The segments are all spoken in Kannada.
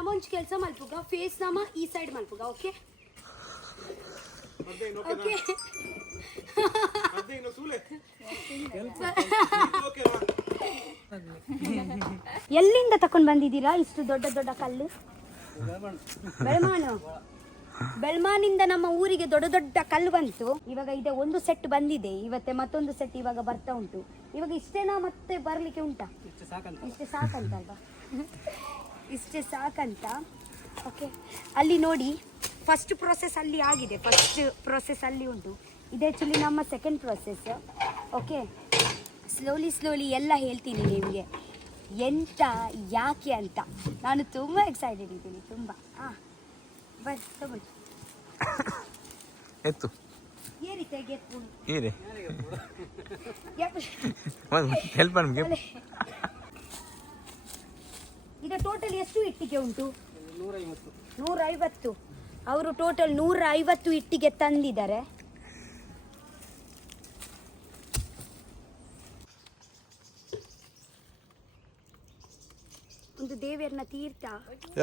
ನಮ್ಮ ಒಂಚು ಕೆಲಸ ಮಲ್ಪುಗ ಫೇಸ್ ನಮ್ಮ ಈ ಸೈಡ್ ಮಲ್ಪುಗ ಓಕೆ ಓಕೆ ಎಲ್ಲಿಂದ ತಕೊಂಡು ಬಂದಿದ್ದೀರಾ ಇಷ್ಟು ದೊಡ್ಡ ದೊಡ್ಡ ಕಲ್ಲು? ಬೆಳ್ಮಾನಿಂದ ನಮ್ಮ ಊರಿಗೆ ದೊಡ್ಡ ದೊಡ್ಡ ಕಲ್ಲು ಬಂತು. ಇವಾಗ ಇದೆ ಒಂದು ಸೆಟ್ ಬಂದಿದೆ, ಇವತ್ತೆ ಮತ್ತೊಂದು ಸೆಟ್ ಇವಾಗ ಬರ್ತಾ ಉಂಟು. ಇವಾಗ ಇಷ್ಟೇನಾ ಮತ್ತೆ ಬರ್ಲಿಕ್ಕೆ ಉಂಟಾ? ಇಷ್ಟೇ ಸಾಕಂತಲ್ವಾ? ಇಷ್ಟೇ ಸಾಕಂತ. ಓಕೆ, ಅಲ್ಲಿ ನೋಡಿ ಫಸ್ಟ್ ಪ್ರೊಸೆಸ್ ಅಲ್ಲಿ ಆಗಿದೆ, ಫಸ್ಟ್ ಪ್ರೊಸೆಸ್ ಅಲ್ಲಿ ಉಂಟು. ಇದು ಆ್ಯಕ್ಚುಲಿ ನಮ್ಮ ಸೆಕೆಂಡ್ ಪ್ರೊಸೆಸ್. ಓಕೆ, ಸ್ಲೋಲಿ ಎಲ್ಲ ಹೇಳ್ತೀನಿ ನಿಮಗೆ ಎಂತ ಯಾಕೆ ಅಂತ. ನಾನು ತುಂಬ ಎಕ್ಸೈಟೆಡ್ ಇದ್ದೀನಿ, ತುಂಬ. ಬಸ್ ತಗೊಳ್ಳಿ. ಎತ್ತು ಏರಿ ತೆಗೆತ್ತು ಏರಿ ಹೆಲ್ಪ್ ನಮಗೆ. ಈಗ ಟೋಟಲ್ ಎಷ್ಟು ಇಟ್ಟಿಗೆ ಉಂಟು? 150. ಅವರು ಟೋಟಲ್ 150 ಇಟ್ಟಿಗೆ ತಂದಿದ್ದಾರೆ. ಒಂದು ದೇವರನ್ನ ತೀರ್ಥ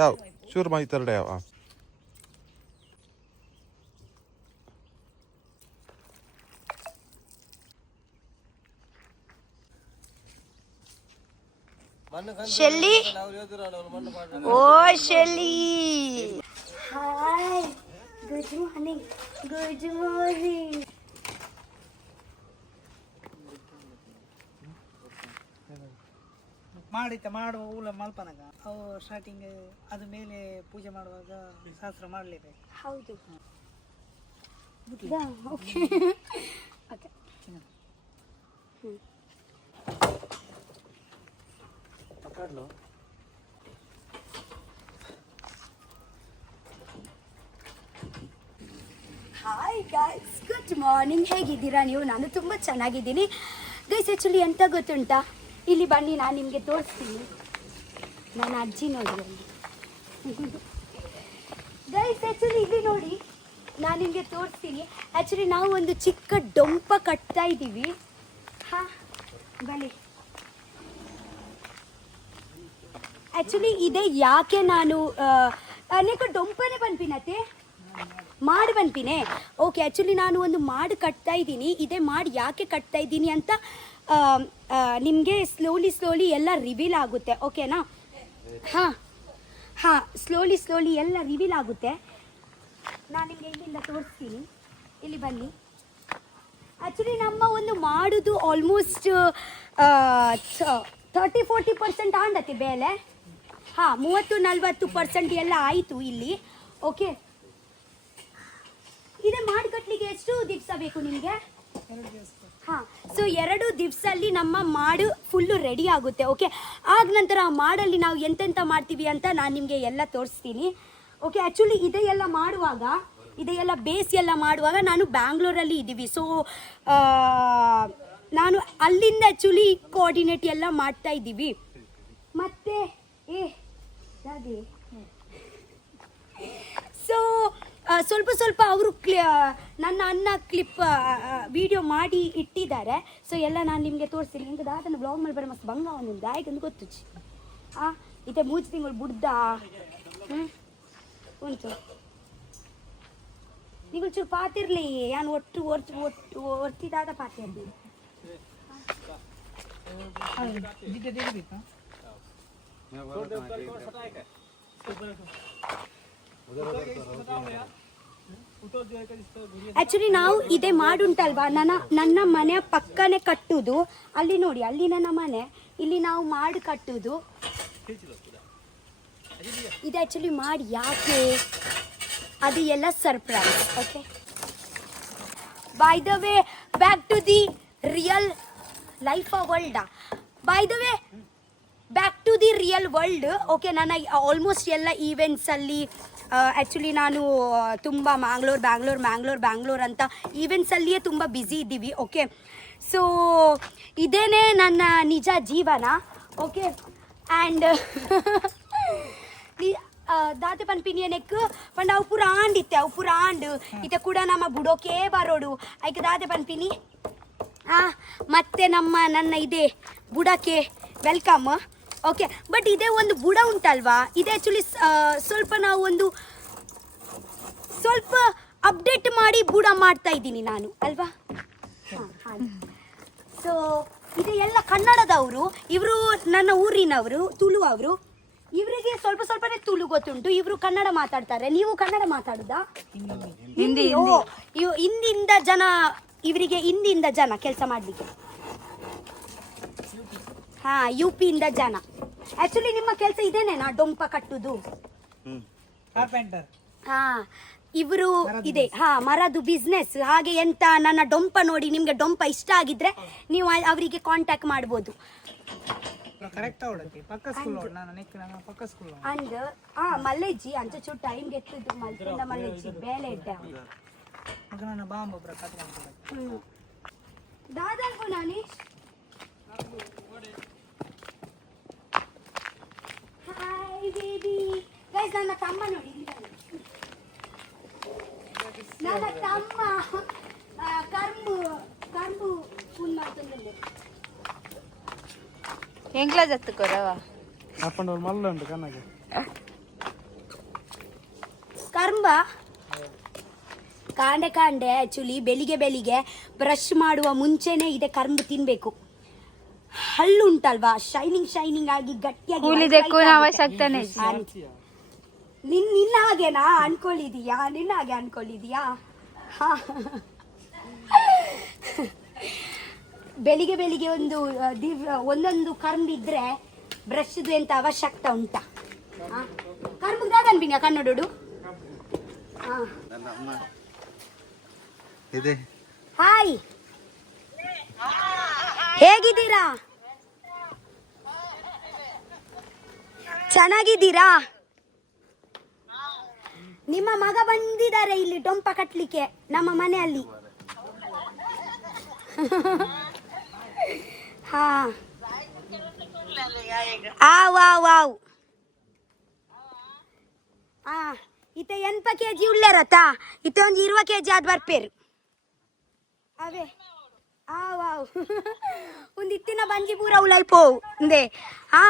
ಯಾವ ಚೂರು ಮಾಹಿತಿ ತರಡೆ ಯಾವ ಶೆಲ್ಲಿ. ಓ Shelly, hi, good morning. Good morning. ಮಾಡುವ ಊಲ ಮಲ್ಪನಾಗ ಅವು ಸ್ಟಾರ್ಟಿಂಗ್ ಅದ ಮೇಲೆ ಪೂಜೆ ಮಾಡುವಾಗ ಶಾಸ್ತ್ರ ಮಾಡಲೇಬೇಕು. ಹೌದು. Okay okay. Hi guys, good morning. ಹೇಗಿದ್ದೀರಾ ನೀವು? ನಾನು ತುಂಬ ಚೆನ್ನಾಗಿದ್ದೀನಿ ಗೈಸ್. ಆ್ಯಕ್ಚುಲಿ ಎಂತ ಗೊತ್ತುಂಟಾ, ಇಲ್ಲಿ ಬನ್ನಿ, ನಾನು ನಿಮಗೆ ತೋರಿಸ್ತೀನಿ. ನನ್ನ ಅಜ್ಜಿ ನೋಡಿ ಅಲ್ಲಿ ಗೈಸ್. ಆ್ಯಕ್ಚುಲಿ ಇಲ್ಲಿ ನೋಡಿ, ನಾನು ನಿಮಗೆ ತೋರಿಸ್ತೀನಿ. ಆ್ಯಕ್ಚುಲಿ ನಾವು ಒಂದು ಚಿಕ್ಕ ಡೊಂಪ ಕಟ್ತಾ ಇದ್ದೀವಿ. ಹಾಂ ಬನ್ನಿ. ಆ್ಯಕ್ಚುಲಿ ಇದೆ ಯಾಕೆ ನಾನು ಅನೇಕ ಡೊಂಪನೆ ಪನ್ಪಿನತೆ ಮಾಡಿ ಪನ್ಪಿನೇ. ಓಕೆ, ಆ್ಯಕ್ಚುಲಿ ನಾನು ಒಂದು ಮಾಡಿ ಕಟ್ತಾ ಇದ್ದೀನಿ. ಇದೇ ಮಾಡಿ ಯಾಕೆ ಕಟ್ತಾ ಇದ್ದೀನಿ ಅಂತ ನಿಮಗೆ ಸ್ಲೋಲಿ ಎಲ್ಲ ರಿವೀಲ್ ಆಗುತ್ತೆ. ಓಕೆನಾ? ಹಾಂ ಸ್ಲೋಲಿ ಎಲ್ಲ ರಿವೀಲ್ ಆಗುತ್ತೆ. ನಾನು ನಿಮಗೆ ಇಲ್ಲಿಂದ ತೋರಿಸ್ತೀನಿ. ಇಲ್ಲಿ ಬನ್ನಿ. ಆ್ಯಕ್ಚುಲಿ ನಮ್ಮ ಒಂದು ಮಾಡೋದು ಆಲ್ಮೋಸ್ಟ್ 30-40% ಆಂಡತ್ತೆ ಬೇಲೆ. ಹಾಂ, 30-40% ಎಲ್ಲ ಆಯಿತು ಇಲ್ಲಿ. ಓಕೆ, ಇದೇ ಮಾಡಿ ಕಟ್ಟಲಿಕ್ಕೆ ಎಷ್ಟು ದಿವಸ ಬೇಕು ನಿಮಗೆ? 2 ದಿವಸ. ಹಾಂ, ಸೊ 2 ದಿವಸಲ್ಲಿ ನಮ್ಮ ಮಾಡು ಫುಲ್ಲು ರೆಡಿ ಆಗುತ್ತೆ. ಓಕೆ, ಆಗ ನಂತರ ಆ ಮಾಡಲ್ಲಿ ನಾವು ಎಂತೆಂಥ ಮಾಡ್ತೀವಿ ಅಂತ ನಾನು ನಿಮಗೆ ಎಲ್ಲ ತೋರಿಸ್ತೀನಿ. ಓಕೆ, ಆ್ಯಕ್ಚುಲಿ ಇದೆಲ್ಲ ಮಾಡುವಾಗ, ಇದೆಲ್ಲ ಬೇಸ್ ಎಲ್ಲ ಮಾಡುವಾಗ ನಾನು ಬ್ಯಾಂಗ್ಳೂರಲ್ಲಿ ಇದ್ದೀವಿ. ಸೊ ನಾನು ಅಲ್ಲಿಂದ ಆ್ಯಕ್ಚುಲಿ ಕೋಆರ್ಡಿನೇಟ್ ಎಲ್ಲ ಮಾಡ್ತಾ ಇದ್ದೀವಿ. ಮತ್ತು ಹಾಗೆ ಸೊ ಸ್ವಲ್ಪ ಅವರು ನನ್ನ ಅನ್ನ ಕ್ಲಿಪ್ ವಿಡಿಯೋ ಮಾಡಿ ಇಟ್ಟಿದ್ದಾರೆ. ಸೊ ಎಲ್ಲ ನಾನು ನಿಮಗೆ ತೋರಿಸ್ತೀನಿ. ಹಿಂಗೆ ದಾದನ ಬ್ಲಾಗ್ ಮಾಡಿ ಬರೋ ಮಸ್ತ್ ಬಂಗ ಒಂದು ದಾಯಿಗೊಂದು ಗೊತ್ತುಚ್ಚಿ. ಇದೆ 3 ತಿಂಗಳು ಬುಡ್ದ ಉಂಟು. ನೀವು ಚೂರು ಪಾತಿರ್ಲಿ, ನಾನು ಒಟ್ಟು ಒರ್ತಿದಾದ ಪಾತಿರ್ಲಿ. ಆ್ಯಕ್ಚುಲಿ ನಾವು ಇದೇ ಮಾಡುಂಟಲ್ವಾ, ನನ್ನ ಮನೆಯ ಪಕ್ಕನೇ ಕಟ್ಟುದು. ಅಲ್ಲಿ ನೋಡಿ, ಅಲ್ಲಿ ನನ್ನ ಮನೆ, ಇಲ್ಲಿ ನಾವು ಮಾಡಿ ಕಟ್ಟುದು. ಇದು ಆ್ಯಕ್ಚುಲಿ ಮಾಡಿ ಯಾಕೆ, ಅದು ಎಲ್ಲ surprise. Okay, by the way back to the real life world. By the way back to the real world. Okay, ನನ್ನ ಆಲ್ಮೋಸ್ಟ್ ಎಲ್ಲ ಈವೆಂಟ್ಸಲ್ಲಿ ಆ್ಯಕ್ಚುಲಿ ನಾನು ತುಂಬ ಮ್ಯಾಂಗ್ಳೂರ್ ಅಂತ ಈವೆಂಟ್ಸಲ್ಲಿಯೇ ತುಂಬ ಬ್ಯುಸಿ ಇದ್ದೀವಿ. ಓಕೆ, ಸೊ ಇದೇನೇ ನನ್ನ ನಿಜ ಜೀವನ. ಓಕೆ, ಆ್ಯಂಡ್ ದಾತೆ ಪನ್ಪಿನಿಯನೆಕ್ ಪಂಡ ಅವು ಪೂರ ಆಂಡಿತ್ತೆ, ಅವು ಪೂರ ಆಂಡ್ ಇತ್ತೆ ಕೂಡ ನಮ್ಮ ಬುಡೋಕೆ ಬರೋಡು ಆಯ್ಕೆ ದಾತೆ ಪನ್ಪಿನಿ. ಮತ್ತೆ ನನ್ನ ಇದೆ ಬುಡಕ್ಕೆ ವೆಲ್ಕಮ್. ಓಕೆ, ಬಟ್ ಇದೇ ಒಂದು ಬುಡ ಉಂಟಲ್ವಾ, ಇದು ಆ್ಯಕ್ಚುಲಿ ಸ್ವಲ್ಪ ನಾವು ಒಂದು ಸ್ವಲ್ಪ ಅಪ್ಡೇಟ್ ಮಾಡಿ ಬುಡ ಮಾಡ್ತಾ ಇದ್ದೀನಿ ನಾನು ಅಲ್ವಾ. ಹಾಂ ಹಾಗೆ. ಸೊ ಇದು ಎಲ್ಲ ಕನ್ನಡದವರು, ಇವರು ನನ್ನ ಊರಿನವರು, ತುಳು ಅವರು. ಇವರಿಗೆ ಸ್ವಲ್ಪ ಸ್ವಲ್ಪನೇ ತುಳು ಗೊತ್ತುಂಟು, ಇವರು ಕನ್ನಡ ಮಾತಾಡ್ತಾರೆ. ನೀವು ಕನ್ನಡ ಮಾತಾಡುದಾ? ಹಿಂದಿ. ಹಿಂದಿಯಿಂದ ಜನ, ಇವರಿಗೆ ಹಿಂದಿಯಿಂದ ಜನ ಕೆಲಸ ಮಾಡಲಿಕ್ಕೆ. ಹಾಂ, UP-ಇಂದ ಜನ. ಆ್ಯಕ್ಚುಲಿ ನಿಮ್ಮ ಕೆಲಸ ಇದೇನೇನಾ, ಡೊಂಪ ಕಟ್ಟುದು? ಕಾರ್ಪೆಂಟರ್. ಹಾಂ, ಇವರು ಇದೆ. ಹಾಂ, ಮರದು ಬಿಸ್ನೆಸ್. ಹಾಗೆ ಎಂತ ನನ್ನ ಡೊಂಪ ನೋಡಿ ನಿಮಗೆ ಡೊಂಪ ಇಷ್ಟ ಆಗಿದ್ರೆ ನೀವು ಅವರಿಗೆ ಕಾಂಟ್ಯಾಕ್ಟ್ ಮಾಡ್ಬೋದು. ಕರೆಕ್ಟ್ ಅವಳಕ್ಕೆ ಪಕ್ಕ ಸ್ಕೂಲ್ ನಾನು ನನ್ನ ಪಕ್ಕ ಸ್ಕೂಲ್ ಅಂಡ್ ಮಲ್ಲೆಜ್ಜಿ ಅಂಚು ಟೈಮ್ ಗೆತ್ತಿದ್ದು ಮಲ್ಕೊಂಡ ಮಲ್ಲೆಜ್ಜಿ ಬೇಲೆ ಇಟ್ಟ ಮಗ ನನ್ನ ಬಾಂಬ ಬ್ರ ಕಟ್ಕೊಂಡು ದಾದಲ್ಗು ನಾನಿ ಹಾಯ್ ಬೇಬಿ ಗೈಸ್, ನನ್ನ ತಮ್ಮ ನೋಡಿ, ನನ್ನ ತಮ್ಮ ಕರ್ಮು ಫುಲ್ ಮಾಡ್ತಂದ್ರೆ ಎಂಗ್ಲ ಜತ್ತುಕೊರವ ಅಪ್ಪಂಡವ್ರು ಮಲ್ಲ ಉಂಟು ಕಣ್ಣಗೆ ಕರ್ಮ ಕಾಂಡೆ ಆ್ಯಕ್ಚುಲಿ ಬೆಳಿಗ್ಗೆ ಬ್ರಷ್ ಮಾಡುವ ಮುಂಚೆನೆ ಇದೆ ಕರ್ಮು ತಿನ್ಬೇಕು. ಹಲ್ಲು ಉಂಟಲ್ವಾ, ಶೈನಿಂಗ್ ಆಗಿ ಗಟ್ಟಿಯಾಗಿ ಅವಶ್ಯಕತೆ ನಿನ್ನ ಹಾಗೆನಾ ಅನ್ಕೊಳ್ಳಿದೀಯಾ? ನಿನ್ನ ಹಾಗೆ ಅನ್ಕೊಳ್ಳಿದೀಯಾ? ಬೆಳಿಗ್ಗೆ ಒಂದು ಒಂದೊಂದು ಕರ್ಮಿದ್ರೆ ಬ್ರಷ್ದು ಎಂತ ಅವಶ್ಯಕತೆ ಉಂಟಾ? ಕರ್ಮದಾಗನ್ಬಿನ ಕನ್ನಡೋಡು. ಹಾಯ್, ಹೇಗಿದ್ದೀರಾ? ಚೆನ್ನಾಗಿದ್ದೀರಾ? ನಿಮ್ಮ ಮಗ ಬಂದಿದ್ದಾರೆ ಇಲ್ಲಿ ಡೊಂಪ ಕಟ್ಲಿಕ್ಕೆ ನಮ್ಮ ಮನೆಯಲ್ಲಿ. ಹಾ, ವಾವ್. ಇತ್ತೆ 80 kg ಉಳ್ಳೇರತ್ತಾ, ಇತ್ತೆ ಒಂದು 20 kg ಆದ್ ಬರ್ಪೇರು ಅವೇ. ವಾವ್ ಒಂದು ಇತ್ತಿನ ಬಂಜಿ ಪೂರ ಉಳಲ್ಪೋವು ಅಂದೆ. ಹಾ,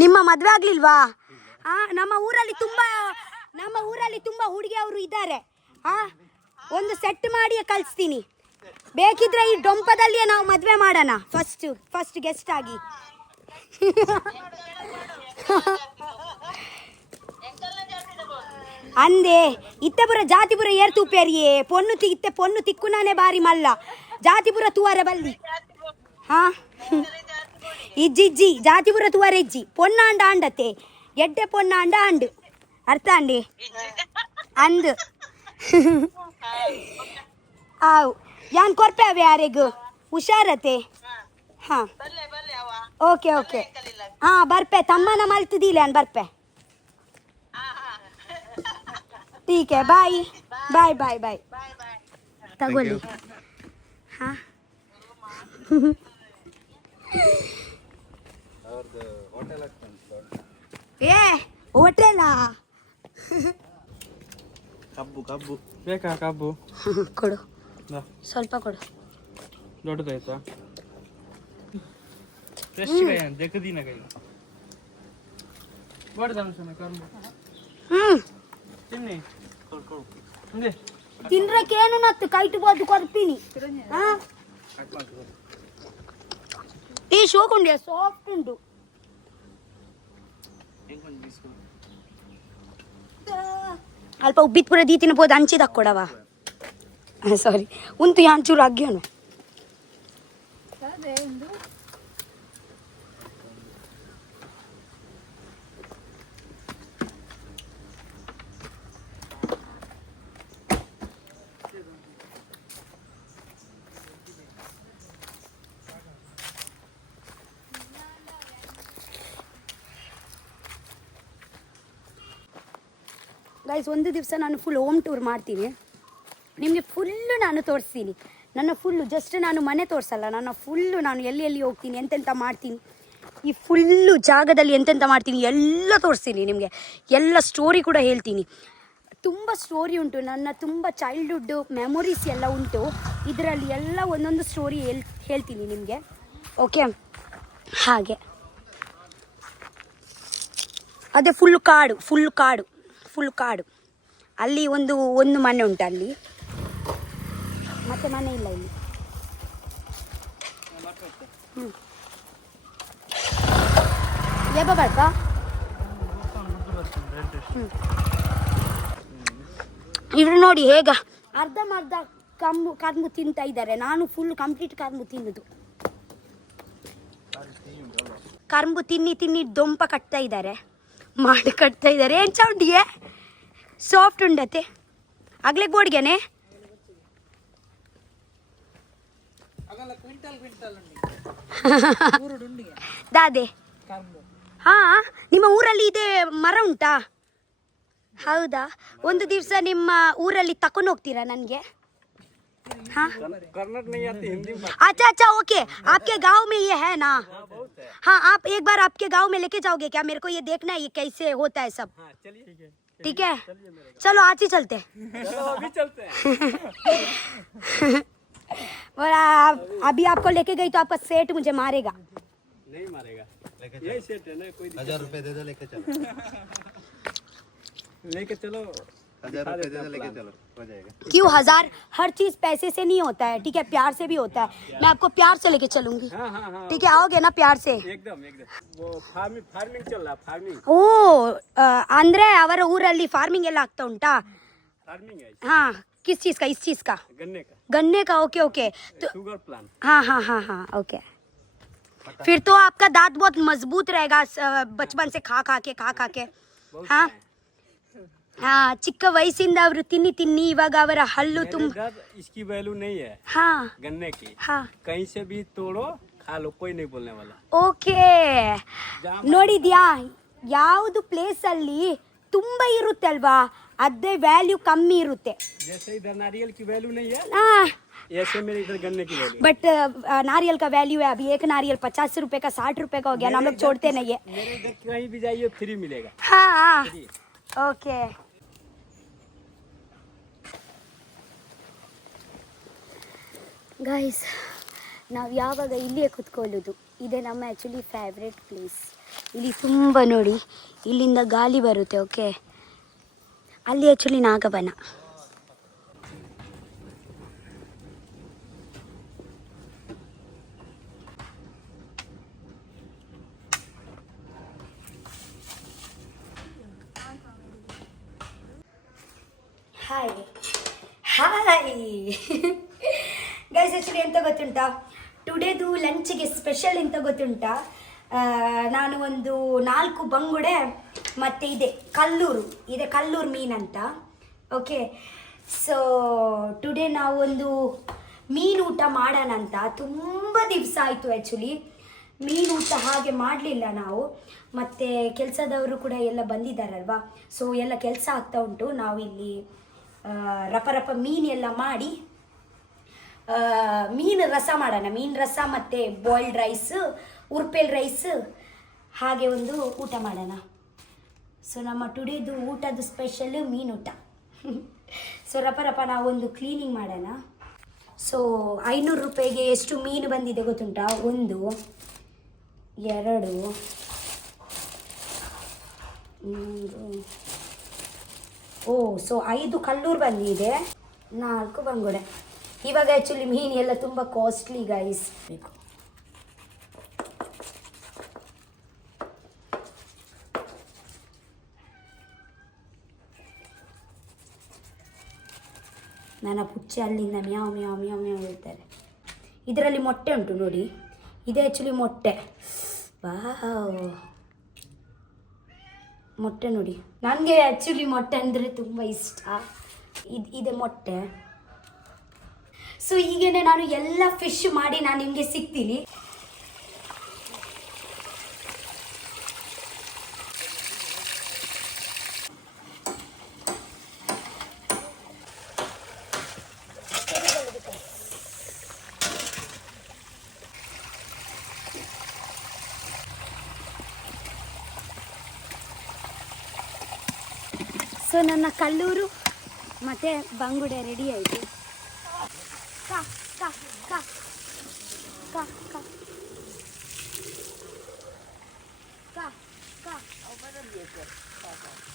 ನಿಮ್ಮ ಮದ್ವೆ ಆಗ್ಲಿಲ್ವಾ? ನಮ್ಮ ಊರಲ್ಲಿ ತುಂಬಾ ಹುಡುಗಿ ಅವರು ಇದ್ದಾರೆ. ಒಂದು ಸೆಟ್ ಮಾಡಿ ಕಳಿಸ್ತೀನಿ. ಬೇಕಿದ್ರೆ ಈ ಡೊಂಪದಲ್ಲಿಯೇ ನಾವು ಮದ್ವೆ ಮಾಡೋಣ ಫಸ್ಟ್ ಗೆಸ್ಟ್ ಆಗಿ. ಅಂದೆ ಇತ್ತೆಪುರ ಜಾತಿಪುರ ಏರ್ತೂಪೇರಿಯೇ ಪೊನ್ನು ತಿಕ್ಕುನಾನೆ ಬಾರಿ ಮಲ್ಲ ಜಾತಿಪುರ ತೂವರೆ ಬಲ್ಲಿ. ಇಜ್ಜಿ ಜಾತಿಪುರ ತೂವರೆ ಇಜ್ಜಿ ಪೊನ್ನಾಂಡ ಆಂಡತೆ ಎಡ್ಡೆ ಪೊನ್ನಾಂಡ ಆಂಡು ಅರ್ಥ ಅಂಡಿ ಅಂದು. ಆವು ಯಾನ್ ಕೊರ್ಪೆ ಅವೆ ಯಾರಿಗೂ ಹುಷಾರತೆ. ಹಾಂ, ಓಕೆ. ಹಾಂ, ಬರ್ಪೆ ತಮ್ಮನ ಮಲ್ತದಿಲ್ಲ ಅನ್ ಬರ್ಪೆ. ಟೀಕೆ, ಬಾಯ್. ತಗೊಳ್ಳಿ. ಹಾಂ, ಹೋಟೆಲಾ? ಕಬ್ಬು ಬೇಕಾ? ಕಬ್ಬು ಕೊಡು, ಸ್ವಲ್ಪ ಕೊಡು. ದೊಡ್ಡದಾಯ್ತಾ? ಫ್ರೆಶ್ ಕೈ ದೆಕ್ಕದಿನ ಕೈ ಬಡದನ್ಸನ ಕರ್ಮ ತಿನ್ನಿ ತಿನ್ರಕ್ಕೇನು ನತ್ತು ಕೈಟುಬೋದು ಕೊರ್ತೀನಿ. ಈ ಶೋಕುಂಡಿಯ ಸಾಫ್ಟ್ ಉಂಟು. ಅಲ್ಪ ಉಬ್ಬಿತ್ ಪೂರ ದೀತಿನ ಪೋದು ಅಂಚಿದ ಕೊಡವಾ. ಸಾರಿ, ಉಂಟು ಯಾಂಚೂರು ಆಗ್ಯೋನು. ಗೈಸ್, ಒಂದು ದಿವಸ ನಾನು ಫುಲ್ ಹೋಮ್ ಟೂರ್ ಮಾಡ್ತೀನಿ, ನಿಮಗೆ ಫುಲ್ಲು ನಾನು ತೋರಿಸ್ತೀನಿ. ಜಸ್ಟ್ ನಾನು ಮನೆ ತೋರಿಸಲ್ಲ, ನಾನು ಎಲ್ಲಿ ಹೋಗ್ತೀನಿ, ಎಂತೆಂಥ ಮಾಡ್ತೀನಿ, ಈ ಫುಲ್ಲು ಜಾಗದಲ್ಲಿ ಎಂತೆಂಥ ಮಾಡ್ತೀನಿ ಎಲ್ಲ ತೋರಿಸ್ತೀನಿ ನಿಮಗೆ. ಎಲ್ಲ ಸ್ಟೋರಿ ಕೂಡ ಹೇಳ್ತೀನಿ. ತುಂಬ ಸ್ಟೋರಿ ಉಂಟು, ನನ್ನ ತುಂಬ ಚೈಲ್ಡ್ಹುಡ್ ಮೆಮೊರೀಸ್ ಎಲ್ಲ ಉಂಟು ಇದರಲ್ಲಿ. ಎಲ್ಲ ಒಂದೊಂದು ಸ್ಟೋರಿ ಹೇಳ್ತೀನಿ ನಿಮಗೆ. ಓಕೆ, ಹಾಗೆ ಅದೇ ಫುಲ್ ಕಾಡು. ಅಲ್ಲಿ ಒಂದು ಮನೆ ಉಂಟು ಅಲ್ಲಿ, ಮತ್ತೆ ಮನೆ ಇಲ್ಲ ಇಲ್ಲಿ. ಬರ್ತಾ ಇವರು ನೋಡಿ ಹೇಗ ಅರ್ಧಂಬರ್ಧ ಕರ್ಮು ತಿಂತಾ ಇದ್ದಾರೆ. ನಾನು ಫುಲ್ ಕಂಪ್ಲೀಟ್ ಕರ್ಮು ತಿನ್ನುದು. ಕರ್ಮು ತಿನ್ನಿ ದೊಂಪ ಕಟ್ತಾ ಇದ್ದಾರೆ, ಮಾಡಿ ಕಟ್ತಾ ಇದ್ದಾರೆ. ಏನು ಸೌಂಡಿಗೆ ಸಾಫ್ಟ್ ಉಂಡತೆ ಆಗ್ಲೇ ಗೋಡ್ಗೆನೆ ದಾದೆ. ಹಾ, ನಿಮ್ಮ ಊರಲ್ಲಿ ಇದೆ ಮರ ಉಂಟಾ? ಹೌದಾ, ಒಂದು ದಿವಸ ನಿಮ್ಮ ಊರಲ್ಲಿ ತಕೊಂಡು ಹೋಗ್ತೀರಾ ನನಗೆ? हाँ अच्छा ओके, आपके गांव में ये है ना? हाँ, आप एक बार आपके गांव में लेके जाओगे क्या? मेरे को ये देखना है ये कैसे होता है सब। ठीक है, चलो आज ही चलते हैं। अभी चलते हैं। और अभी आपको लेके गई तो आपका सेठ मुझे मारेगा। नहीं मारेगा, यही सेट है ना, कोई 1000 रुपए दे दो, लेके चलो। लेके चलो, 1000 रुपए दे दो, लेके चलो, हो जाएगा। क्यों 1000? हर चीज पैसे से नहीं होता है, ठीक है, प्यार से भी होता है। मैं आपको प्यार से लेके चलूंगी, ठीक है? आओगे ना प्यार से? एकदम वो फार्मिंग चल रहा, फार्मिंग ಅಂದ್ರೆ ಅವರ ಊರಲ್ಲಿ ಫಾರ್ಮಿಂಗ್ ಎಲ್ಲ ಆಗ್ತಾ ಉಂಟಾ? फार्मिंग है, हाँ, किस चीज का? इस चीज का, गन्ने का। ओके ओके, तो शुगर प्लांट। हाँ ओके। फिर तो आपका दांत बहुत मजबूत रहेगा बचपन से खा के। हाँ हाँ, ಚಿಕ್ಕ ವಯಸ್ಸಿಂದ ಅವರು ತಿನ್ನಿ ಇವಾಗ ಅವರ ಹಲ್ಲು ತುಂಬ. इसकी वैल्यू नहीं है हाँ गन्ने की, हाँ कहीं से भी तोड़ो खा लो, कोई नहीं बोलने वाला। ಓಕೆ, ನೋಡಿದ್ಯಾ ಯಾವುದು ಪ್ಲೇಸ್ ಅಲ್ಲಿ ತುಂಬಾ ಇರುತ್ತೆ ಅಲ್ವಾ, ಅದೇ ವ್ಯಾಲ್ಯೂ ಕಮ್ಮಿ ಇರುತ್ತೆ. जैसे इधर नारियल की वैल्यू नहीं है, हाँ, ऐसे मेरे इधर गन्ने की वैल्यू। बट नारियल का वैल्यू है अभी। एक नारियल 50 रुपए का, 60 रुपए का हो गया ना, हम लोग छोड़ते नहीं है। मेरे इधर कहीं भी जाइए फ्री मिलेगा। हाँ ओके। ಗೈಸ್, ನಾವು ಯಾವಾಗ ಇಲ್ಲಿಯೇ ಕುತ್ಕೊಳ್ಳೋದು. ಇದೇ ನಮ್ಮ ಆ್ಯಕ್ಚುಲಿ ಫೇವ್ರೆಟ್ ಪ್ಲೇಸ್. ಇಲ್ಲಿ ತುಂಬ ನೋಡಿ, ಇಲ್ಲಿಂದ ಗಾಳಿ ಬರುತ್ತೆ. ಓಕೆ, ಅಲ್ಲಿ actually Nagavana. Hi guys, actually ಎಂತ ಗೊತ್ತುಂಟಾ, ಟುಡೇದು ಲಂಚಿಗೆ ಸ್ಪೆಷಲ್ ಎಂತ ಗೊತ್ತುಂಟಾ, ನಾನು ಒಂದು 4 ಬಂಗುಡೆ ಮತ್ತು ಇದೆ ಕಲ್ಲೂರು ಮೀನಂತ. ಓಕೆ, ಸೊ ಟುಡೇ ನಾವು ಒಂದು ಮೀನು ಊಟ ಮಾಡೋಣ ಅಂತ. ತುಂಬ ದಿವಸ ಆಯಿತು ಆ್ಯಕ್ಚುಲಿ ಮೀನು ಊಟ ಹಾಗೆ ಮಾಡಲಿಲ್ಲ ನಾವು. ಮತ್ತು ಕೆಲಸದವರು ಕೂಡ ಎಲ್ಲ ಬಂದಿದ್ದಾರಲ್ವ, ಸೊ ಎಲ್ಲ ಕೆಲಸ ಆಗ್ತಾ ಉಂಟು. ನಾವು ಇಲ್ಲಿ ರಪ ಮೀನೆಲ್ಲ ಮಾಡಿ ಮೀನು ರಸ ಮಾಡೋಣ. ಮೀನು ರಸ ಮತ್ತು ಬಾಯ್ಲ್ಡ್ ರೈಸ್, ಉರ್ಪೇಲ್ ರೈಸ್, ಹಾಗೆ ಒಂದು ಊಟ ಮಾಡೋಣ. ಸೊ ನಮ್ಮ ಟುಡೇದು ಊಟದ ಸ್ಪೆಷಲ್ ಮೀನೂಟ. ಸೊ ರಪ ನಾವು ಒಂದು ಕ್ಲೀನಿಂಗ್ ಮಾಡೋಣ. ಸೊ 500 ರೂಪಾಯಿಗೆ ಎಷ್ಟು ಮೀನು ಬಂದಿದೆ ಗೊತ್ತುಂಟಾ? 1 2 3 ಸೊ 5 ಕಲ್ಲೂರು ಬಂದಿದೆ, 4 ಬಂಗುಡೆ. ಇವಾಗ ಆ್ಯಕ್ಚುಲಿ ಮೀನು ಎಲ್ಲ ತುಂಬ ಕಾಸ್ಟ್ಲಿ ಗೈಸ್. ಬೇಕು ನನ್ನ ಪುಚ್ಚೆ ಅಲ್ಲಿಂದ ಮ್ಯಾವ್ ಹೇಳ್ತಾರೆ. ಇದರಲ್ಲಿ ಮೊಟ್ಟೆ ಉಂಟು ನೋಡಿ, ಇದೆ ಆ್ಯಕ್ಚುಲಿ ಮೊಟ್ಟೆ. ವಾವ್, ಮೊಟ್ಟೆ ನೋಡಿ, ನನಗೆ ಆ್ಯಕ್ಚುಲಿ ಮೊಟ್ಟೆ ಅಂದರೆ ತುಂಬ ಇಷ್ಟ. ಇದೆ ಮೊಟ್ಟೆ. ಸೊ ಹೀಗೇನೆ ನಾನು ಎಲ್ಲ ಫಿಶ್ ಮಾಡಿ ನಾನು ನಿಮಗೆ ಸಿಗ್ತೀನಿ. ಸೊ ನನ್ನ ಕಲ್ಲೂರು ಮತ್ತು ಬಂಗುಡೆ ರೆಡಿ ಆಯಿತು. ಕಾ ಕಾ ಕಾ ಕಾ ಕಾ ಕಾ ಕಾ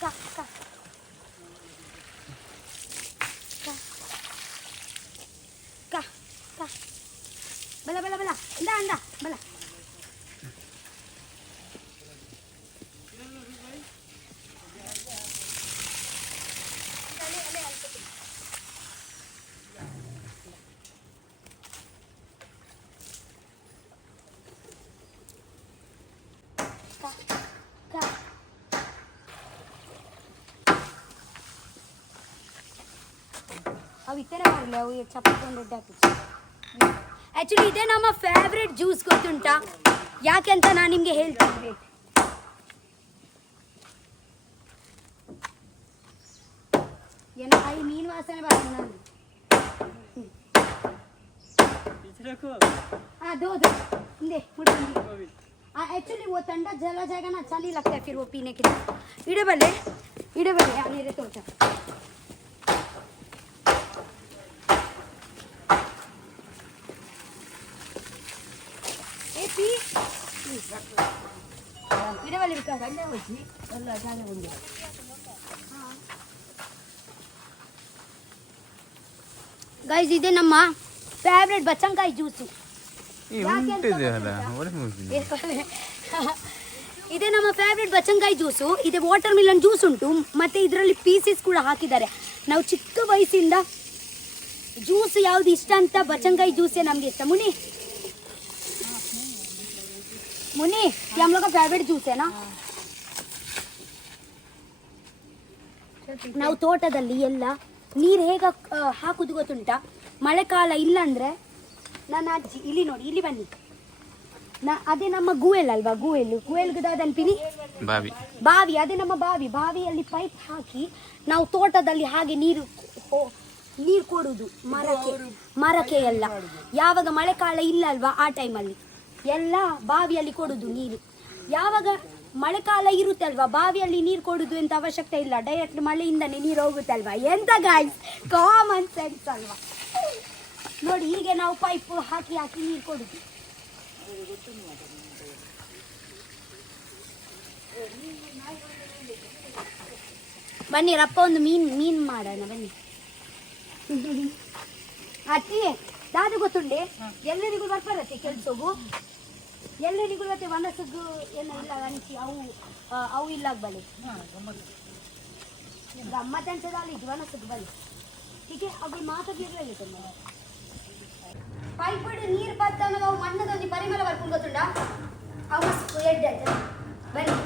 ಕಾ ಕಾ ಕಾ ಕಾ ಬಲ ಬಲ ಬಲ ಇಂದ ಅಂದ ಬಲ. ಅವು ಇತ್ತೇನೆ ಬರಲಿ, ಅವು ಚಪಾತಿ ದೊಡ್ಡ ಆ್ಯಕ್ಚುಲಿ ಇದೇ ನಮ್ಮ ಫೇವ್ರೆಟ್ ಜ್ಯೂಸ್ ಗೊತ್ತುಂಟಾ? ಯಾಕೆ ಅಂತ ನಾನು ನಿಮಗೆ ಹೇಳ್ತೀನಿ. ಏನೋ ಈ ಮೀನು ವಾಸನೆ ಬರ್ತದೆ ನಾನು. हाँ दो दो दे मुट्ठी एक्चुअली वो ठंडा जला जाएगा ना, अच्छा नहीं लगता है फिर वो पीने के लिए. इड़े बल्ले आने रे तोटा ए पी इड़े बल्ले बिका ठंडा होची अल्लाह जाने बंदे. गाइस इदे ನಮ್ಮ ಫೇವರೇಟ್ ಬಚ್ಚಂಕಾಯಿ ಜ್ಯೂಸು. ಇದೇ ನಮ್ಮ ಫೇವ್ರೆಟ್ ಬಚ್ಚಂಕಾಯಿ ಜ್ಯೂಸು. ಇದೆ ವಾಟರ್ ಮಿಲನ್ ಜ್ಯೂಸ್ ಉಂಟು, ಮತ್ತು ಇದರಲ್ಲಿ ಪೀಸಸ್ ಕೂಡ ಹಾಕಿದ್ದಾರೆ. ನಾವು ಚಿಕ್ಕ ವಯಸ್ಸಿಂದ ಜ್ಯೂಸ್ ಯಾವುದು ಇಷ್ಟ ಅಂತ ಬಚ್ಚಂಕಾಯಿ ಜ್ಯೂಸೇ ನಮಗೆ ಇಷ್ಟ. ಮುನಿ ಮುನಿ हम लोग का फेवरेट ಜ್ಯೂಸ್ है ना. ನಾವು ತೋಟದಲ್ಲಿ ಎಲ್ಲ ನೀರು ಹೇಗೆ ಹಾಕುದು ಗೊತ್ತುಂಟಾ? ಮಳೆಕಾಲ ಇಲ್ಲ ಅಂದರೆ ನನ್ನ ಅಜ್ಜಿ ಇಲ್ಲಿ ನೋಡಿ, ಇಲ್ಲಿ ಬನ್ನಿ, ಅದೇ ನಮ್ಮ ಗುವೆಲ್ ಅಲ್ವಾ, ಗುವೆಲ್ಗದಾದನ್ಪಿನಿ ಬಾವಿ, ಅದೇ ನಮ್ಮ ಬಾವಿಯಲ್ಲಿ ಪೈಪ್ ಹಾಕಿ ನಾವು ತೋಟದಲ್ಲಿ ಹಾಗೆ ನೀರು ಕೊಡುದು ಮರಕ್ಕೆ ಎಲ್ಲ. ಯಾವಾಗ ಮಳೆಕಾಲ ಇಲ್ಲ ಅಲ್ವಾ ಆ ಟೈಮಲ್ಲಿ ಎಲ್ಲ ಬಾವಿಯಲ್ಲಿ ಕೊಡುದು ನೀರು. ಯಾವಾಗ ಮಳೆಕಾಲ ಇರುತ್ತೆ ಅಲ್ವಾ ಬಾವಿಯಲ್ಲಿ ನೀರು ಕೊಡುದು ಅಂತ ಅವಶ್ಯಕತೆ ಇಲ್ಲ, ಡೈರೆಕ್ಟ್ ಮಳೆಯಿಂದನೇ ನೀರು ಹೋಗುತ್ತಲ್ವಾ. ಎಂತ ಗಾಯ್ಸ್, ಕಾಮನ್ ಸೆನ್ಸ್ ಅಲ್ವಾ. ನೋಡಿ ಹೀಗೆ ನಾವು ಪೈಪ್ ಹಾಕಿ ನೀರು ಕೊಡುದು. ಬನ್ನಿ ರಪ್ಪ ಒಂದು ಮೀನು ಮಾಡೋಣ ಬನ್ನಿ. ಅತ್ತಿ ದಾದು ಗೊತ್ತುಂಡೆ, ಎಲ್ಲರಿಗೂ ಬರ್ಬರತ್ತೆ ಕೆಲ್ಸಗೂ, ಎಲ್ಲರಿಗೂ ಮತ್ತೆ ಮನಸ್ಸಿಗೂ ಏನೋ ಇಲ್ಲ ಅನಿಸಿ ಅವು ಇಲ್ಲ ಬಳಿ ಗಮ್ಮತ್ ಅನ್ಸೋದಾಲಿ ಮನಸ್ಸಿಗೆ ಬಳಿ ಹೀಗೆ ಅವು ಮಾತಾಡಿರಲಿಲ್ಲ. ತುಂಬ ಪೈಪ್ ನೀರು ಬತ್ತ ಅವು ಮಣ್ಣದೊಂದು ಪರಿಮಳ ಬರ್ಕೊಂಡು ಗೊತ್ತುಂಡ ಅವು ಎಡ್ಡೆ ಆಯ್ತು. ಬನ್ನಿ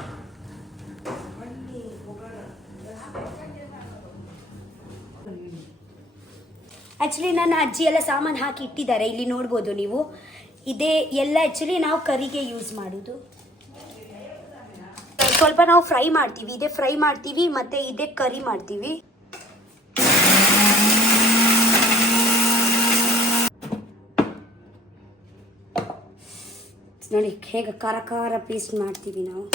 ಆ್ಯಕ್ಚುಲಿ ನನ್ನ ಅಜ್ಜಿ ಎಲ್ಲ ಸಾಮಾನು ಹಾಕಿ ಇಟ್ಟಿದ್ದಾರೆ, ಇಲ್ಲಿ ನೋಡ್ಬೋದು ನೀವು. ಇದೇ ಎಲ್ಲ ಆ್ಯಕ್ಚುಲಿ ನಾವು ಕರಿಗೆ ಯೂಸ್ ಮಾಡೋದು. ಸ್ವಲ್ಪ ನಾವು ಫ್ರೈ ಮಾಡ್ತೀವಿ, ಇದೇ ಫ್ರೈ ಮಾಡ್ತೀವಿ ಮತ್ತು ಇದೇ ಕರಿ ಮಾಡ್ತೀವಿ. ನೋಡಿ ಹೇಗೆ ಖಾರ ಪೇಸ್ಟ್ ಮಾಡ್ತೀವಿ ನಾವು.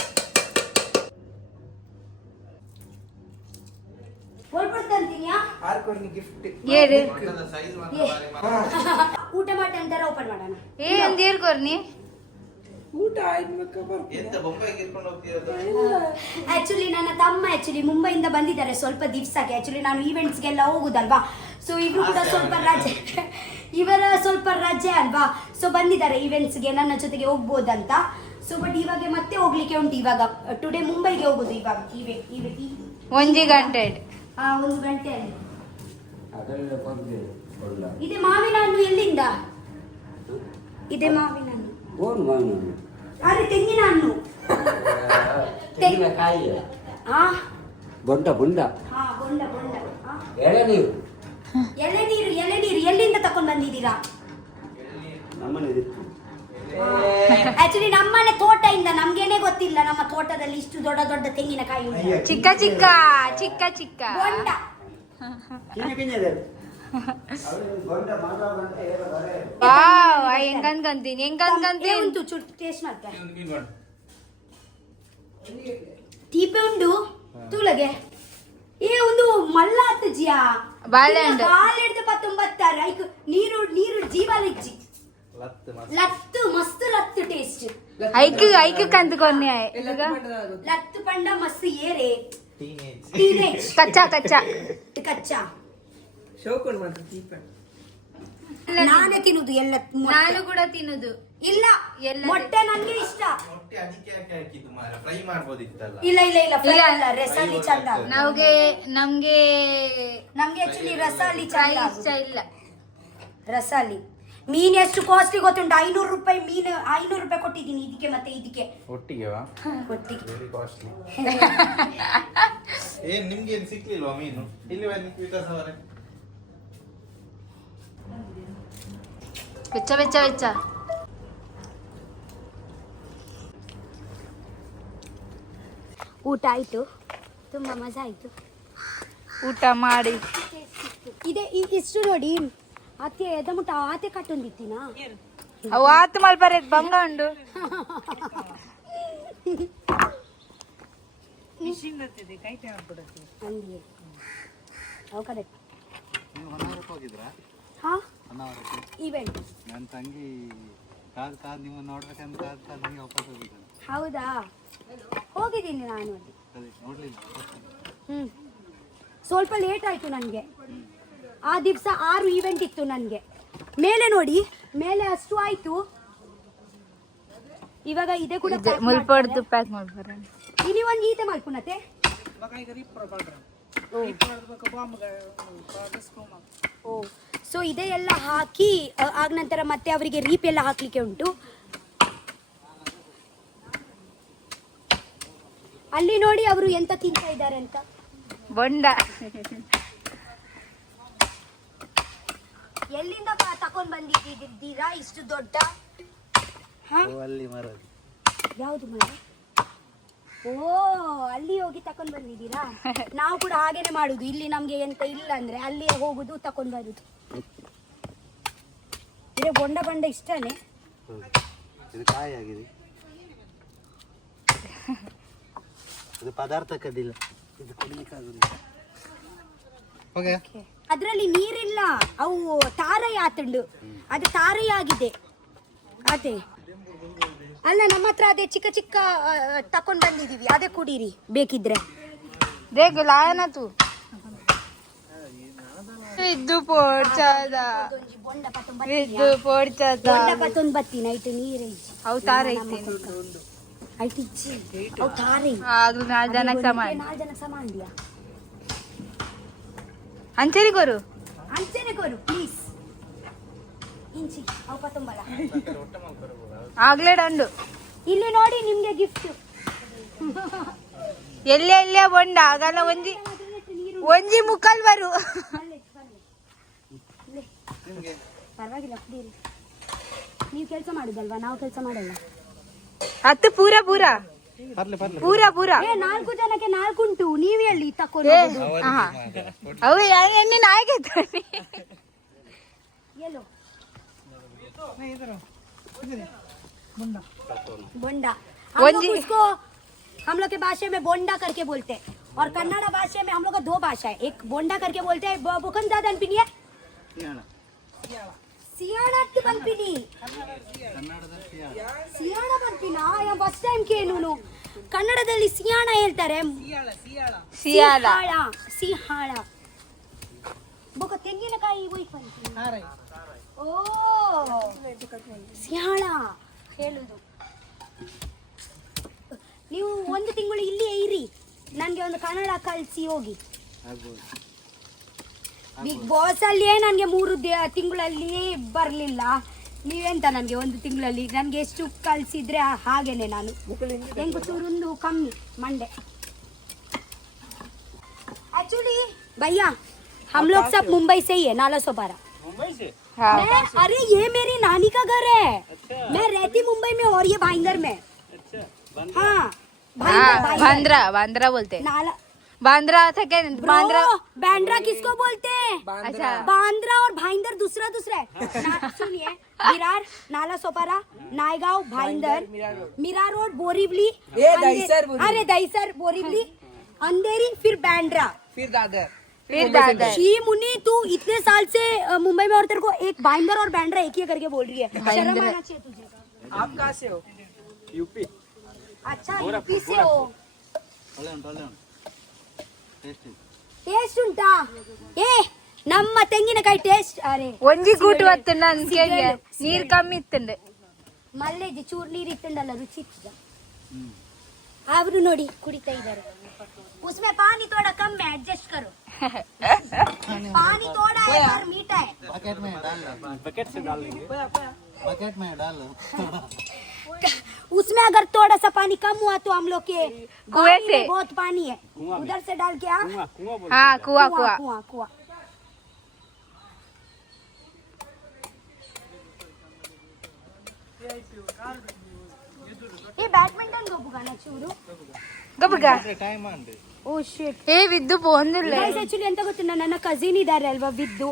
ಊಟ ಮಾಡಿ ಅಂತಾರ ಓಪನ್ ಮಾಡೋಣ. ಆಕ್ಚುಲಿ ನನ್ನ ತಮ್ಮ ಮುಂಬೈಯಿಂದ ಬಂದಿದ್ದಾರೆ ಸ್ವಲ್ಪ ದಿವ್ಸಕ್ಕೆ. ಆಕ್ಚುಲಿ ನಾನು ಈವೆಂಟ್ಸ್ಗೆಲ್ಲ ಹೋಗುದಲ್ವಾ, ಸೊ ಇವರು ಕೂಡ ಸ್ವಲ್ಪ ರಜೆ ಅಲ್ವಾ, ಸೊ ಬಂದಿದ್ದಾರೆ ಈವೆಂಟ್ಸ್ಗೆ ನನ್ನ ಜೊತೆಗೆ ಹೋಗ್ಬೋದಂತ. ಸೊ ಬಟ್ ಇವಾಗ ಮತ್ತೆ ಹೋಗ್ಲಿಕ್ಕೆ ಉಂಟು. ಇವಾಗ ಟುಡೇ ಮುಂಬೈಗೆ ಹೋಗುದು. ಇವಾಗ 1 ಗಂಟೆ 1 ಗಂಟೆಯಲ್ಲಿ. ಇದೆ ಮಾವಿನ ಹಣ್ಣು ಎಲ್ಲಿಂದ? ಇದೆ ಮಾವಿನ ಹಣ್ಣು, ಅರೆ ತೆಂಗಿನ ಹಣ್ಣು, ಬೊಂಡ ಎಳೆನೀರು ಎಲ್ಲಿಂದ ತಕೊಂಡ್ ಬಂದಿದ್ದೀರಾ? ಆಕ್ಚುಲಿ ನಮ್ಮನೆ ತೋಟದಿಂದ, ನಮ್ಗೇನೆ ಗೊತ್ತಿಲ್ಲ ನಮ್ಮ ತೋಟದಲ್ಲಿ ಇಷ್ಟು ದೊಡ್ಡ ತೆಂಗಿನಕಾಯಿ ಉಂಟು. ಚಿಕ್ಕ ಬೊಂಡ ಉಂಟು, ಚುಟ್ಟು ಟೇಸ್ಟ್ ಮಾಡ್ತೆ. ತೀಪೆ ಉಂಡು ತೂಲಗೆ ಏ ಒಂದು ಮಲ್ಲ ಜಿಯಾ ಬಾಳೆಹಣ್ಣು. ಕಾಲ್ ಹಿಡ್ದು 19 ಐಕ್ ನೀರು ನೀರು ಜೀವ ಲಿಜ್ಜಿ ಲತ್ತು ಮಸ್ತ್ ಲತ್ತು ಟೇಸ್ಟ್ ಐಕ್ ಕಂದ್ಕೊನ್ನೆ ಲತ್ತು ಪಂಡ ಮಸ್ತ್ ಏರೆ ಟೀನೇಜ್ ಕಚ್ಚಾ ಕಚ್ಚಾ ಕಚ್ಚಾ ಶೋಕನ್ ಮಾತ್ರ ದೀಪ ನಾನೇ ತಿನ್ನುದು ಎಲ್ಲ ನಾನು ಕೂಡ ತಿನ್ನುದು ಇಲ್ಲ ಎಲ್ಲ ಮೊಟ್ಟೆ ನನ್ಗೆ ಇಷ್ಟ ಮೊಟ್ಟೆ ಅದಕ್ಕೆ ಯಾಕೆ ಹಾಕಿದ್ದು ಮಾರ್ರೆ? ಫ್ರೈ ಮಾಡ್ಬೋದಿತ್ತಲ್ಲ. ಇಲ್ಲ ಇಲ್ಲ ಇಲ್ಲ fry ಇಲ್ಲ. ಅಲ್ಲ ರಸಾಲಿ ಚಂದ ನಮ್ಗೆ ಆಕ್ಚುಲಿ ರಸಾಲಿ ಫ್ರೈ ಚಂದ ಇಷ್ಟ ಇಲ್ಲ. ರಸಾಲಿ ಮೀನ್ ಎಷ್ಟು ಕಾಸ್ಟ್ಲಿ ಗೊತ್ತುಂಟು 500 ರೂಪಾಯಿ ಮೀನು 500 ರೂಪಾಯಿ ಕೊಟ್ಟಿದ್ದೀನಿ ಇದಕ್ಕೆ ಮತ್ತೆ ಇದಕ್ಕೆ ಒಟ್ಟಿಗೆವಾ? ಒಟ್ಟಿಗೆ ವೆರಿ ಕಾಸ್ಟ್ಲಿ. ಏನ್ ನಿಮ್ಗೆ ಏನ್ ಸಿಕ್ಲಿಲ್ವಾ ಮೀನು? ಇಲ್ಲಿ ಬನ್ನಿ ವಿಕಾಸ್ ಅವರೇ. ಬೆಚ್ಚ ಬೆಚ್ಚ ಬೆಚ್ಚ. ಊಟ ಆಯ್ತು, ತುಂಬಾ ಮಜಾ ಆಯ್ತು. ಊಟ ಮಾಡಿ ಇದೆ ಇಷ್ಟು ನೋಡಿ ಅತ್ತೆ ಎದಮುಟ ಆತೆ ಕಟ್ಟೊಂದಿತ್ತಿನ ಅವು ಆತು ಮಲ್ಪರೆ ಬಂಗ ಉಂಡು. ಮಿಷಿನ್ ಇರ್ತದೆ ಕೈಟೆ ಮಾಡ್ಬಿಡುತ್ತೆ. ಹಂಗೆ ಅವು ಕರೆಕ್ಟ್. ನೀವು ಹೊನ್ನಾವರಕ್ಕೆ ಹೋಗಿದ್ರಾ? ಹಾ ಹೊನ್ನಾವರಕ್ಕೆ ಇವೆಂಟ್ ನನ್ನ ತಂಗಿ ಕಾದ್ ನಿಮ್ಮನ್ನು ನೋಡ್ಬೇಕಂತ ಕಾದ್ ನೀವು ವಾಪಸ್ ಹೋಗಿದ್ದಾನೆ. ಹೌದಾ, ಹೋಗಿದ್ದೀನಿ ನಾನು ಅಲ್ಲಿ. ಅದೇ ನೋಡ್ಲಿಲ್ಲ. ಸ್ವಲ್ಪ ಲೇಟ್ ಆಯ್ತು ನನಗೆ. ಆ ದಿವಸ 6 ಈವೆಂಟ್ ಇತ್ತು ನನಗೆ. ಮೇಲೆ ನೋಡಿ, ಮೇಲೆ ಅಷ್ಟು ಆಯ್ತು. ಇವಾಗ ಇದೆ ಕೂಡ ಮುಲ್ಪಡ್ದು ಪ್ಯಾಕ್ ಮಾಡ್ಬಾರ. ಇನಿ ಒಂದು ಈತೆ ಮಲ್ಪುನತೆ ಮಗ ಈಗ ರೀಪರ್ ಬಾಡ್ರ ರೀಪರ್ ಬಾಂಬ್ ಓ ಸೊ ಇದೆ ಎಲ್ಲ ಹಾಕಿ ಆಗ ನಂತರ ಮತ್ತೆ ಅವರಿಗೆ ರೀಪ್ ಎಲ್ಲ ಹಾಕ್ಲಿಕ್ಕೆ ಉಂಟು. ಅಲ್ಲಿ ನೋಡಿ ಅವರು ಎಂತ ತಿಂತಾ ಇದ್ದಾರೆ ಅಂತ. ಬೊಂಡ ಎಲ್ಲಿಂದ ತಕೊಂಡ್ ಬಂದಿದ್ದೀರಾ ಇಷ್ಟು ದೊಡ್ಡ? ಅಲ್ಲಿ ಮರದು ಯಾವುದು ಮರ? ಓ ಅಲ್ಲಿ ಹೋಗಿ ತಕೊಂಡ್ ಬಂದಿದ್ದೀರಾ? ನಾವು ಕೂಡ ಹಾಗೇನೆ ಮಾಡುದು. ಇಲ್ಲಿ ನಮ್ಗೆ ಎಂತ ಇಲ್ಲ ಅಂದ್ರೆ ಅಲ್ಲಿ ಹೋಗುದು ತಕೊಂಡ್ ಬರುದು. ಇದೆ ಬೊಂಡ ಬಂಡ ಇಷ್ಟನೇ. ಇದು ಕಾಯಿ ಆಗಿದೆ. ಇದು ಪದಾರ್ಥ ಕದಿಲ್ಲ. ಇದು ಕುಡಿಲಿಕ್ಕಾಗುದಿಲ್ಲ. ಓಕೆ. ಅದ್ರಲ್ಲಿ ನೀರಿಲ್ಲ, ಅವು ತಾರೈ ಆತುಂಡು. ಅದು ತಾರೈ ಆಗಿದೆ ಅದೇ. ಅಲ್ಲ ನಮ್ಮ ಹತ್ರ ಅದೇ ಚಿಕ್ಕ ಚಿಕ್ಕ ತಕೊಂಡ್ ಬಂದಿದೀವಿ, ಅದೇ ಕುಡೀರಿ ಬೇಕಿದ್ರೆ. ದೇಖ ಲಾಯನ ತು ವಿದ್ದು ಪೋಡ್ಚಾದ ಬೊಂಡ ವಿದ್ದು ಪೋಡ್ಚಾದ ಪತ್ತೊಂದು ಬತ್ತಿ ನೈಟ್ ನೀರೇ ಅವು ತಾರ ಐತಿ ಐಟಿ ಇಚ್ಚಿ ಅವು ತಾರೈ ಆಗ್ಲು 4 ಜನಕ್ಕೆ ಸಮಾನ. 4 ಜನಕ್ಕೆ ಸಮಾನ. ಅಂಚರಿ ಕೊರು ಅಂಚೆನೆ ಕೊರು ಪ್ಲೀಸ್. ಇಂಚಿ ಅವು ಪತ್ತೊಂಬಲ ಆಗ್ಲೇ ಉಂಡು. ಇಲ್ಲಿ ನೋಡಿ ನಿಮ್ಗೆ ಗಿಫ್ಟ್. ಎಲ್ಲೆ ಬೊಂಡ ಆಗಲ್ಲ ಒಂಜಿ ಮುಕ್ಕಲ್ ಬರು. ಪರವಾಗಿಲ್ಲ ಕುಡೀರಿ. ನೀವು ಕೆಲಸ ಮಾಡುದಲ್ವಾ, ನಾವು ಕೆಲಸ ಮಾಡಲ್ಲ. ಹತ್ತು ಪೂರ ಪೂರ ಪೂರ ಪೂರ. 4 ಜನಕ್ಕೆ 4 ಉಂಟು. ನೀವು ಎಲ್ಲಿ ತಕೊಂಡು ಅವು ಎಣ್ಣೆ ನಾಯಿಗೆ ಎಲ್ಲೋ बोंडा. हम लोग उसको हम लोग के भाषा में बोंडा करके बोलते हैं और कन्नड़ भाषा में हम लोग का 2 भाषा है. एक बोंडा करके बोलते हैं बुकन दादा अनपिनी है सियाना बनपिनी ಸಿಯಾಣ ಬಂಪಿನ ಫಸ್ಟ್ ಟೈಮ್ ಕೇಳು. ಕನ್ನಡದಲ್ಲಿ ಸಿಯಾಣ ಹೇಳ್ತಾರೆ. ಸಿಯಾಳ ಸಿಹಾಳ ಬೊಕ ತೆಂಗಿನಕಾಯಿ ಓ ಸಿಯಾಳ ಹೇಳುದು. ನೀವು 1 ತಿಂಗಳು ಇಲ್ಲಿಯೇ ಇರಿ, ನನಗೆ ಒಂದು ಕನ್ನಡ ಕಲಿಸಿ ಹೋಗಿ. ಬಿಗ್ ಬಾಸ್ ಅಲ್ಲಿ ನನಗೆ 3 ತಿಂಗಳಲ್ಲಿ ಬರಲಿಲ್ಲ. ನೀವೆಂತ ನನಗೆ 1 ತಿಂಗಳಲ್ಲಿ ನನಗೆ ಎಷ್ಟು ಕಲಿಸಿದ್ರೆ ಹಾಗೇನೆ. ನಾನು ಹೆಂಗಸೂರೊಂದು ಕಮ್ಮಿ ಮಂಡೆ. एक्चुअली भैया हम लोग सब मुंबई से ही है, 412. मुंबई से? अरे ये मेरी नानी का घर है. मैं रहती मुंबई में और ये भाईंदर में. हाँ बांद्रा बांद्रा बोलते हैं. बांद्रा था क्या? बांद्रा बांद्रा किसको बोलते हैं? अच्छा बांद्रा और भाईंदर दूसरा दूसरा है. सुनिए, विरार, नाला सोपारा, नायगांव, भाईंदर, मीरा रोड, बोरीवली. अरे दहीसर बोरीवली, अंधेरी फिर बैंड्रा फिर दादर। शी मुनी तू इतने साल से मुंबई में और तेरे को एक भाईंदर और बैंड्रा एक ही करके बोल रही है, शर्म आना चाहिए तुझे। आप कहाँ से हो? यूपी। अच्छा यूपी से हो। ಟೇಸ್ಟ್ ಉಂಟಾ? ನಮ್ಮ ತೆಂಗಿನಕಾಯಿ ಟೇಸ್ಟ್ ಅರೆ ಒಂಜಿ ಕೂಟು ಬತ್ತುಂಡು ಅಂದ್ಕೆ ನೀರ್ ಕಮ್ಮಿ ಇತ್ತುಂಡು. ಮಲ್ಲೆಜಿ ಚೂರು ನೀರು ಇತ್ತುಂಡಲ್ಲ ರುಚಿ ಇತ್ತು. ಅವರು ನೋಡಿ ಕುಡಿತಾ ಇದ್ದಾರೆ. उसमें पानी थोड़ा कम है, एडजस्ट करो. पानी थोड़ा है पर मीठा है. बकेट में डाल लो, बकेट से डाल देंगे। बकेट में डाल लो। उसमें अगर थोड़ा सा पानी कम हुआ तो हम लोग के कुएं से बहुत पानी है, उधर से डाल के कुआं कुआं बोल। हाँ कुआ कुआ कुआं कुआं. ये बैडमिंटन को बुगाना चूरू ಗಬಗ टाइम आंदे ಓ ಶಿಟ್. ಏ ವಿದ್ದು ಬಂದಿಲ್ಲ. ಆಕ್ಚುಲಿ ಎಂತ ಗೊತ್ತಿಲ್ಲ, ನನ್ನ ಕಸಿನ್ ಇದ್ದಾರೆ ಅಲ್ವಾ ವಿದ್ದು,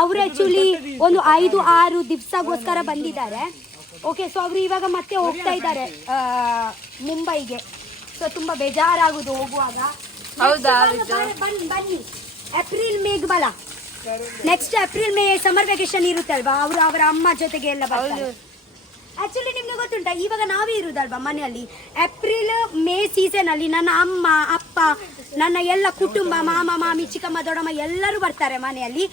ಅವರು ಆಕ್ಚುಲಿ ಒಂದು 5-6 ದಿವಸಗೋಸ್ಕರ ಬಂದಿದ್ದಾರೆ. ಓಕೆ, ಸೊ ಅವರು ಇವಾಗ ಮತ್ತೆ ಹೋಗ್ತಾ ಇದ್ದಾರೆ ಮುಂಬೈಗೆ. ಸೊ ತುಂಬಾ ಬೇಜಾರಾಗುದು ಹೋಗುವಾಗ. ಹೌದಾ? ಬನ್ನಿ ಬನ್ನಿ, ಏಪ್ರಿಲ್ ಮೇಗ್ ಬಲ. Next April May summer vacation ಇರುತ್ತೆ ಅಲ್ವಾ, ಅವರು ಅವರ ಅಮ್ಮ ಜೊತೆಗೆ ಎಲ್ಲ ಬರ್ತಾರೆ. ಆಕ್ಚುಲಿ ನಿಮ್ಗೆ ಗೊತ್ತುಂಟಾ, ಇವಾಗ ನಾವೇ ಇರುದಲ್ವಾ ಮನೆಯಲ್ಲಿ. ಏಪ್ರಿಲ್ ಮೇ ಸೀಸನ್ ಅಲ್ಲಿ ನನ್ನ ಅಮ್ಮ ಅಪ್ಪ ನನ್ನ ಎಲ್ಲ ಕುಟುಂಬ, ಮಾಮ ಮಾಮಿ ಚಿಕ್ಕಮ್ಮ ದೊಡ್ಡಮ್ಮ ಎಲ್ಲರೂ ಬರ್ತಾರೆ ಮನೆಯಲ್ಲಿ.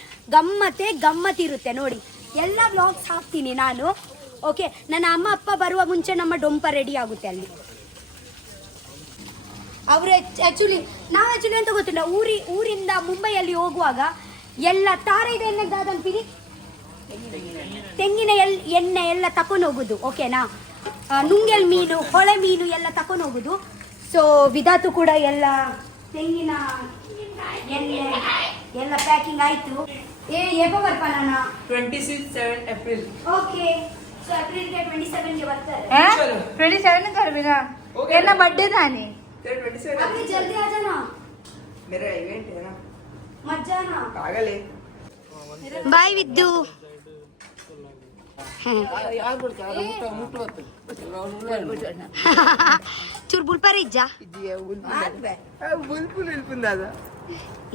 ಗಮ್ಮತ್ತಿರುತ್ತೆ ನೋಡಿ. ಎಲ್ಲ ವ್ಲಾಗ್ಸ್ ಹಾಕ್ತೀನಿ ನಾನು. ಓಕೆ, ನನ್ನ ಅಮ್ಮ ಅಪ್ಪ ಬರುವ ಮುಂಚೆ ನಮ್ಮ ಡೊಂಪ ರೆಡಿ ಆಗುತ್ತೆ ಅಲ್ಲಿ. ಅವರು ಆಕ್ಚುಲಿ ಅಂತ ಗೊತ್ತಿಲ್ಲ, ಊರಿಂದ ಮುಂಬೈಯಲ್ಲಿ ಹೋಗುವಾಗ ಎಲ್ಲ ತಾರೈದ ಎಣ್ಣೆ ದಾದಂತೀನಿ ತೆಂಗಿನ ಎಣ್ಣೆ ಎಲ್ಲ ತಕೊಂಡು ಹೋಗುದು. ಓಕೆನಾ, ನುಂಗೆಲ್ ಮೀನು, ಹೊಳೆ ಮೀನು ಎಲ್ಲ ತಕೊಂಡು ಹೋಗುದು. ಸೊ ವಿಧಾತು ಕೂಡ ಎಲ್ಲ ತೆಂಗಿನ ಎಣ್ಣೆ ಎಲ್ಲ ಪ್ಯಾಕಿಂಗ್ ಆಯ್ತು. ಎಪ್ಪ ಬರ್ಪ ನಾನು 27 ಏಪ್ರಿಲ್. ಓಕೆ, ಸೊ ಏಪ್ರಿಲ್ಗೆ 27ಗೆ ಬರ್ತಾರೆ. 27 करबेना एना बर्थडे था नहीं 27 अभी जल्दी आ जाना, मेरा इवेंट है ना, मत जाना. पागल है बाय विद्यू. यार बोलता है मुट्टू ಚೂರು ಬುಲ್ಪರ್ ಇಜ್ಜಾ बुलबुल दादा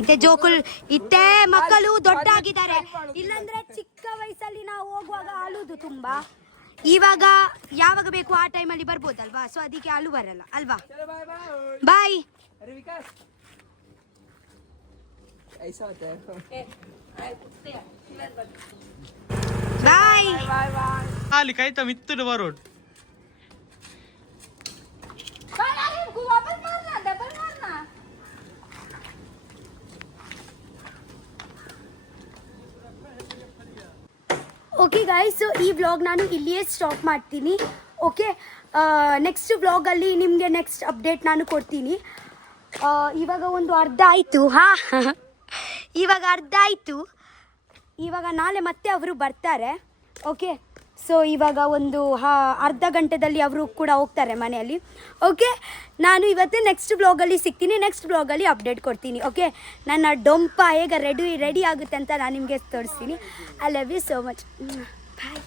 ಇತ್ತೆ ಜೋಕುಲ್ ಇತ್ತೆ ಮಕ್ಕಳು ದೊಡ್ಡ ಆಗಿದ್ದಾರೆ. ಇಲ್ಲಾಂದ್ರೆ ಚಿಕ್ಕ ವಯಸ್ಸಲ್ಲಿ ನಾವು ಹೋಗುವಾಗ ಅಳುದು ತುಂಬಾ. ಇವಾಗ ಯಾವಾಗ ಬೇಕು ಆ ಟೈಮಲ್ಲಿ ಬರ್ಬೋದಲ್ವಾ, ಸೊ ಅದಕ್ಕೆ ಅಳು ಬರಲ್ಲ ಅಲ್ವಾ. ಬಾಯ್. अरे विकास ऐसा होता है ಬಾಯ್. खाली काही तर मित्र बरोड ಓಕೆ ಗಾಯ್ಸ್, ಸೊ ಈ ವ್ಲಾಗ್ ನಾನು ಇಲ್ಲಿಯೇ ಸ್ಟಾಪ್ ಮಾಡ್ತೀನಿ. ಓಕೆ, ನೆಕ್ಸ್ಟ್ ವ್ಲಾಗಲ್ಲಿ ನಿಮಗೆ ನೆಕ್ಸ್ಟ್ ಅಪ್ಡೇಟ್ ನಾನು ಕೊಡ್ತೀನಿ. ಇವಾಗ ಒಂದು ಅರ್ಧ ಆಯಿತು. ಇವಾಗ ಅರ್ಧ ಆಯಿತು. ಇವಾಗ ನಾಳೆ ಮತ್ತೆ ಅವರು ಬರ್ತಾರೆ. ಓಕೆ, ಸೊ ಇವಾಗ ಒಂದು ಅರ್ಧ ಗಂಟೆದಲ್ಲಿ ಅವರು ಕೂಡ ಹೋಗ್ತಾರೆ ಮನೆಯಲ್ಲಿ. ಓಕೆ, ನಾನು ಇವತ್ತು ನೆಕ್ಸ್ಟ್ ಬ್ಲಾಗಲ್ಲಿ ಸಿಗ್ತೀನಿ, ನೆಕ್ಸ್ಟ್ ಬ್ಲಾಗಲ್ಲಿ ಅಪ್ಡೇಟ್ ಕೊಡ್ತೀನಿ. ಓಕೆ, ನನ್ನ ಡೊಂಪ ಹೇಗೆ ರೆಡಿ ಆಗುತ್ತೆ ಅಂತ ನಾನು ನಿಮಗೆ ತೋರಿಸ್ತೀನಿ. I love you so much. Bye.